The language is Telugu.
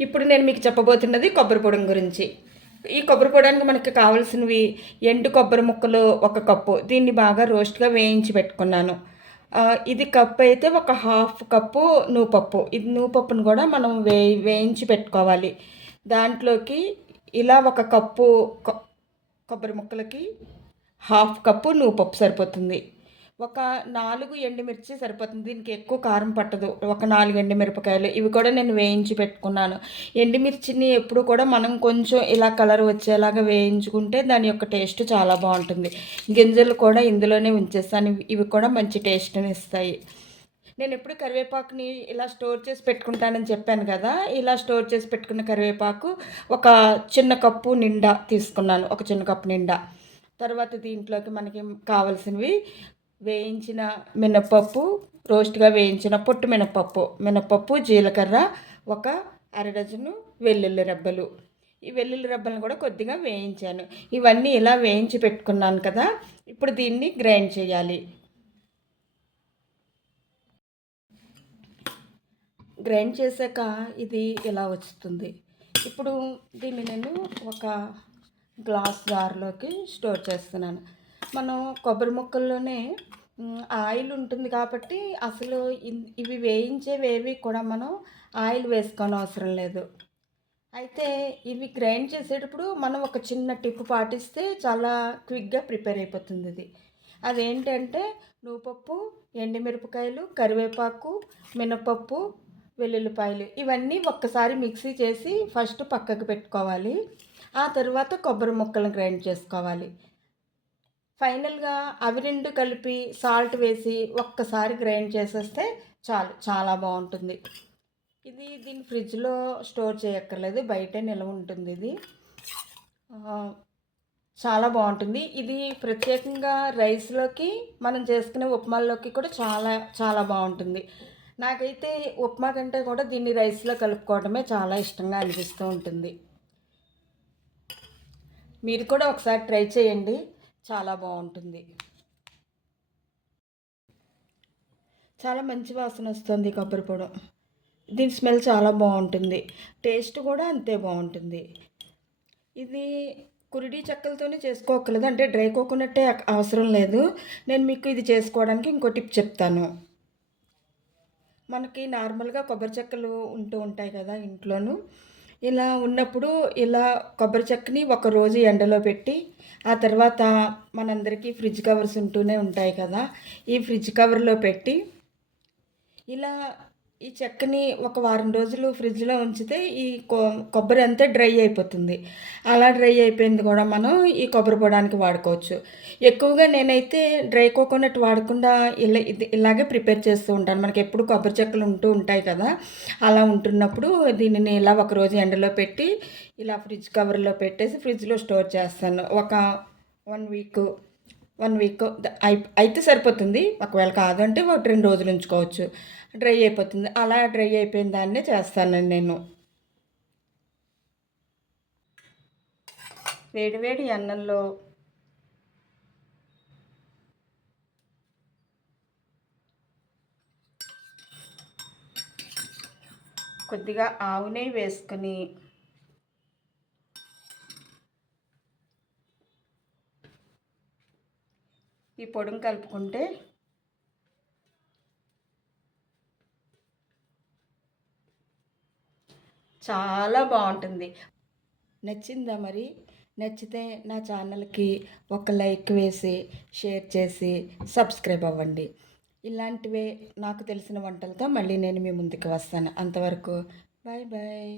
ఇప్పుడు నేను మీకు చెప్పబోతున్నది కొబ్బరి పొడి గురించి. ఈ కొబ్బరి పొడానికి మనకి కావాల్సినవి ఎండు కొబ్బరి ముక్కలు ఒక కప్పు. దీన్ని బాగా రోస్ట్గా వేయించి పెట్టుకున్నాను. ఇది కప్పు అయితే ఒక హాఫ్ కప్పు నూపప్పు. ఇది నూపప్పును కూడా మనం వే వేయించి పెట్టుకోవాలి. దాంట్లోకి ఇలా ఒక కప్పు కొబ్బరి ముక్కలకి హాఫ్ కప్పు నూపప్పు సరిపోతుంది. ఒక నాలుగు ఎండుమిర్చి సరిపోతుంది. దీనికి ఎక్కువ కారం పట్టదు. ఒక నాలుగు ఎండుమిరపకాయలు ఇవి కూడా నేను వేయించి పెట్టుకున్నాను. ఎండుమిర్చిని ఎప్పుడు కూడా మనం కొంచెం ఇలా కలర్ వచ్చేలాగా వేయించుకుంటే దాని యొక్క టేస్ట్ చాలా బాగుంటుంది. గింజలు కూడా ఇందులోనే ఉంచేస్తాను. ఇవి- ఇవి కూడా మంచి టేస్ట్ని ఇస్తాయి. నేను ఎప్పుడు కరివేపాకుని ఇలా స్టోర్ చేసి పెట్టుకుంటానని చెప్పాను కదా ఇలా స్టోర్ చేసి పెట్టుకున్న కరివేపాకు ఒక చిన్న కప్పు నిండా తీసుకున్నాను. ఒక చిన్న కప్పు నిండా. తర్వాత దీంట్లోకి మనకి కావాల్సినవి వేయించిన మినపప్పు రోస్ట్గా వేయించిన పొట్టు మినపప్పు మినపప్పు జీలకర్ర ఒక అర డజను వెల్లుల్లి రెబ్బలు. ఈ వెల్లుల్లి రెబ్బలను కూడా కొద్దిగా వేయించాను. ఇవన్నీ ఇలా వేయించి పెట్టుకున్నాను కదా ఇప్పుడు దీన్ని గ్రైండ్ చేయాలి. గ్రైండ్ చేశాక ఇది ఇలా వస్తుంది. ఇప్పుడు దీన్ని నేను ఒక గ్లాస్ జార్లోకి స్టోర్ చేస్తున్నాను. మనం కొబ్బరి ముక్కల్లోనే ఆయిల్ ఉంటుంది కాబట్టి అసలు ఇవి వేయించేవేవి కూడా మనం ఆయిల్ వేసుకోని అవసరం లేదు. అయితే ఇవి గ్రైండ్ చేసేటప్పుడు మనం ఒక చిన్న టిప్ పాటిస్తే చాలా క్విక్గా ప్రిపేర్ అయిపోతుంది ఇది. అదేంటంటే నువ్వుపప్పు ఎండుమిరపకాయలు కరివేపాకు మినపప్పు వెల్లుల్లిపాయలు ఇవన్నీ ఒక్కసారి మిక్సీ చేసి ఫస్ట్ పక్కకు పెట్టుకోవాలి. ఆ తర్వాత కొబ్బరి ముక్కలను గ్రైండ్ చేసుకోవాలి. ఫైనల్గా అవి రెండు కలిపి సాల్ట్ వేసి ఒక్కసారి గ్రైండ్ చేసేస్తే చాలు చాలా బాగుంటుంది. ఇది దీన్ని ఫ్రిడ్జ్లో స్టోర్ చేయక్కర్లేదు బయటే నిల్వ ఉంటుంది ఇది. చాలా బాగుంటుంది. ఇది ప్రత్యేకంగా రైస్లోకి మనం చేసుకునే ఉప్మాల్లోకి కూడా చాలా చాలా బాగుంటుంది. నాకైతే ఉప్మా కంటే కూడా దీన్ని రైస్లో కలుపుకోవడమే చాలా ఇష్టంగా అనిపిస్తూ ఉంటుంది. మీరు కూడా ఒకసారి ట్రై చేయండి. చాలా బాగుంటుంది. చాలా మంచి వాసన వస్తుంది కొబ్బరి పొడి. దీని స్మెల్ చాలా బాగుంటుంది. టేస్ట్ కూడా అంతే బాగుంటుంది. ఇది కురిడి చెక్కలతోనే చేసుకోకలేదు అంటే డ్రై కోకోనట్టే అవసరం లేదు. నేను మీకు ఇది చేసుకోవడానికి ఇంకో టిప్ చెప్తాను. మనకి నార్మల్గా కొబ్బరి చెక్కలు ఉంటూ ఉంటాయి కదా ఇంట్లోనూ. ఇలా ఉన్నప్పుడు ఇలా కొబ్బరి చెక్కని ఒక రోజు ఎండలో పెట్టి ఆ తర్వాత మనందరికీ ఫ్రిడ్జ్ కవర్స్ ఉంటూనే ఉంటాయి కదా. ఈ ఫ్రిడ్జ్ కవర్లో పెట్టి ఇలా ఈ చెక్కని ఒక వారం రోజులు ఫ్రిడ్జ్లో ఉంచితే ఈ కొ కొబ్బరి అంతా డ్రై అయిపోతుంది. అలా డ్రై అయిపోయింది కూడా మనం ఈ కొబ్బరి పొడానికి వాడుకోవచ్చు. ఎక్కువగా నేనైతే డ్రై కోకోనట్ వాడకుండా ఇలా ఇది ఇలాగే ప్రిపేర్ చేస్తూ ఉంటాను. మనకి ఎప్పుడు కొబ్బరి చెక్కలు ఉంటూ ఉంటాయి కదా అలా ఉంటున్నప్పుడు దీనిని ఇలా ఒక రోజు ఎండలో పెట్టి ఇలా ఫ్రిడ్జ్ కవర్లో పెట్టేసి ఫ్రిడ్జ్లో స్టోర్ చేస్తాను. ఒక వన్ వీక్ వన్ వీక్ అయితే సరిపోతుంది. ఒకవేళ కాదంటే ఒక రెండు రోజులు ఉంచుకోవచ్చు. డ్రై అయిపోతుంది. అలా డ్రై అయిపోయిన దాన్నే చేస్తానండి నేను. వేడివేడి అన్నంలో కొద్దిగా ఆవు నెయ్యి వేసుకొని ఈ పొడిని కలుపుకుంటే చాలా బాగుంటుంది. నచ్చిందా మరి? నచ్చితే నా ఛానల్కి ఒక లైక్ వేసి షేర్ చేసి సబ్స్క్రైబ్ అవ్వండి. ఇలాంటివే నాకు తెలిసిన వంటలతో మళ్ళీ నేను మీ ముందుకు వస్తాను. అంతవరకు బాయ్ బాయ్